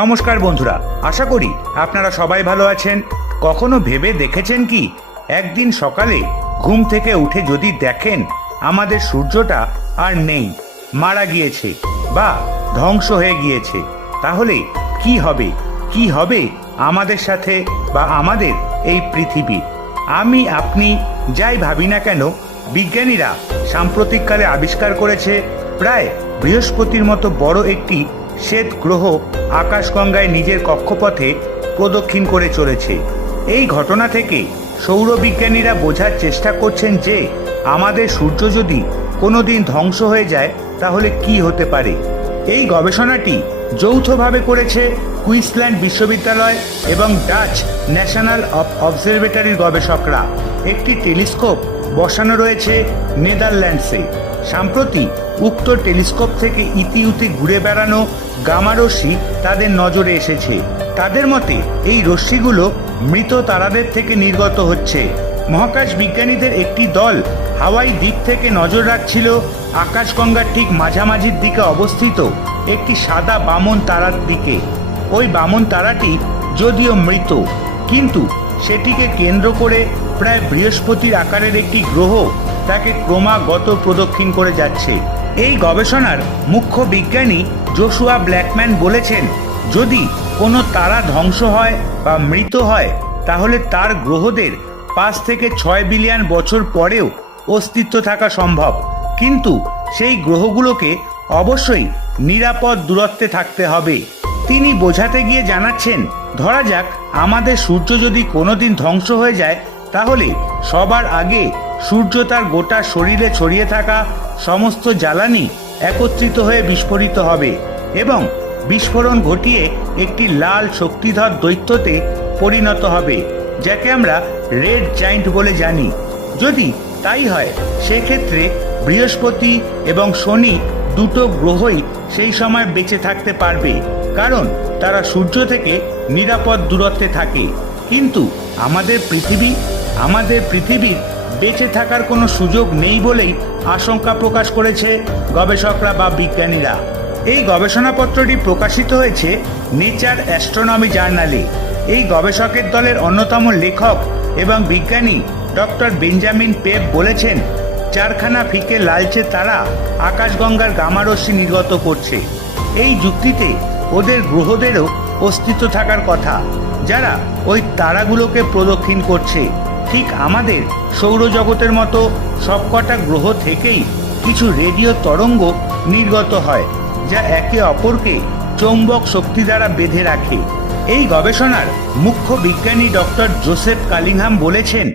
নমস্কার বন্ধুরা, আশা করি আপনারা সবাই ভালো আছেন। কখনো ভেবে দেখেছেন কি? একদিন সকালে ঘুম থেকে উঠে যদি দেখেন আমাদের সূর্যটা আর নেই, মারা গিয়েছে বা ধ্বংস হয়ে গিয়েছে, তাহলে কি হবে? কি হবে আমাদের সাথে বা আমাদের এই পৃথিবী? আমি, আপনি যাই ভাবি না কেন, বিজ্ঞানীরা সাম্প্রতিককালে আবিষ্কার করেছে প্রায় বৃহস্পতির মতো বড় একটি শ্বেত গ্রহ আকাশগঙ্গায় নিজের কক্ষপথে প্রদক্ষিণ করে চলেছে। এই ঘটনা থেকে সৌরবিজ্ঞানীরা বোঝার চেষ্টা করছেন যে, আমাদের সূর্য যদি কোনোদিন ধ্বংস হয়ে যায়, তাহলে কি হতে পারে? এই গবেষণাটি যৌথভাবে করেছে কুইন্সল্যান্ড বিশ্ববিদ্যালয় এবং ডাচ ন্যাশনাল অবজারভেটরির গবেষকরা। একটি টেলিস্কোপ বসানো রয়েছে নেদারল্যান্ডসে। সম্প্রতি উক্ত টেলিস্কোপ থেকে ইতিউতি ঘুরে বেড়ানো গামা রশ্মি তাদের নজরে এসেছে। তাদের মতে, এই রশ্মিগুলো মৃত তারাদের থেকে নির্গত হচ্ছে। মহাকাশ বিজ্ঞানীদের একটি দল হাওয়াই দ্বীপ থেকে নজর রাখছিল। আকাশগঙ্গার ঠিক মাঝামাঝির দিকে অবস্থিত একটি সাদা বামন তারার দিকে। ওই বামন তারাটি যদিও মৃত, কিন্তু সেটিকে কেন্দ্র করে প্রায় বৃহস্পতির আকারের একটি গ্রহ তাকে ক্রমাগত প্রদক্ষিণ করে যাচ্ছে। এই গবেষণার মুখ্য বিজ্ঞানী জোশুয়া ব্ল্যাকম্যান বলেছেন, যদি কোনো তারা ধ্বংস হয় বা মৃত হয়, তাহলে তার গ্রহদের পাঁচ থেকে ছয় বিলিয়ন বছর পরেও অস্তিত্ব থাকা সম্ভব। কিন্তু সেই গ্রহগুলোকে অবশ্যই নিরাপদ দূরত্বে থাকতে হবে। তিনি বোঝাতে গিয়ে জানাচ্ছেন, ধরা যাক আমাদের সূর্য যদি কোনোদিন ধ্বংস হয়ে যায়, তাহলে সবার আগে সূর্য তার গোটা শরীরে ছড়িয়ে থাকা সমস্ত জ্বালানি একত্রিত হয়ে বিস্ফোরিত হবে এবং বিস্ফোরণ ঘটিয়ে একটি লাল শক্তিধর দৈত্যতে পরিণত হবে, যাকে আমরা রেড জাইন্ট বলে জানি। যদি তাই হয়, সেক্ষেত্রে বৃহস্পতি এবং শনি দুটো গ্রহই সেই সময় বেঁচে থাকতে পারবে, কারণ তারা সূর্য থেকে নিরাপদ দূরত্বে থাকে। কিন্তু আমাদের পৃথিবী, আমাদের পৃথিবীর বেঁচে থাকার কোনো সুযোগ নেই বলেই আশঙ্কা প্রকাশ করেছে গবেষকরা বা বিজ্ঞানীরা। এই গবেষণাপত্রটি প্রকাশিত হয়েছে নেচার অ্যাস্ট্রোনমি জার্নালে। এই গবেষকের দলের অন্যতম লেখক এবং বিজ্ঞানী ডক্টর বেঞ্জামিন পেপ বলেছেন, চারখানা ফিকে লালচে তারা আকাশগঙ্গার গামারশ্মি নির্গত করছে। এই যুক্তিতে ওদের গ্রহদেরও অস্তিত্ব থাকার কথা, যারা ওই তারাগুলোকে প্রদক্ষিণ করছে। ঠিক আমাদের সৌরজগতের মতো সবকটা গ্রহ থেকেই কিছু রেডিও তরঙ্গ নির্গত হয়, যা একে অপরকে চৌম্বক শক্তি দ্বারা বেঁধে রাখে। এই গবেষণার মুখ্য বিজ্ঞানী ডক্টর জোসেফ কালিংহাম বলেছেন,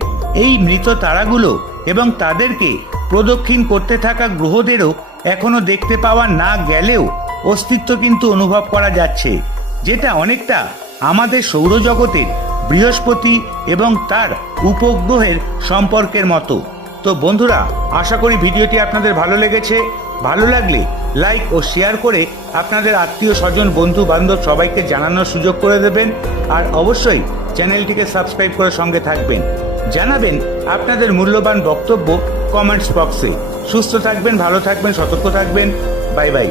এই মৃত তারাগুলো এবং তাদেরকে প্রদক্ষিণ করতে থাকা গ্রহদেরও এখনও দেখতে পাওয়া না গেলেও অস্তিত্ব কিন্তু অনুভব করা যাচ্ছে, যেটা অনেকটা আমাদের সৌরজগতের বৃহস্পতি এবং তার উপগ্রহের সম্পর্কের মতো। তো বন্ধুরা, আশা করি ভিডিওটি আপনাদের ভালো লেগেছে। ভালো লাগলে লাইক ও শেয়ার করে আপনাদের আত্মীয় স্বজন, বন্ধু বান্ধব সবাইকে জানানোর সুযোগ করে দেবেন। আর অবশ্যই চ্যানেলটিকে সাবস্ক্রাইব করে সঙ্গে থাকবেন। জানাবেন আপনাদের মূল্যবান বক্তব্য কমেন্টস বক্সে। সুস্থ থাকবেন, ভালো থাকবেন, সতর্ক থাকবেন। Bye bye.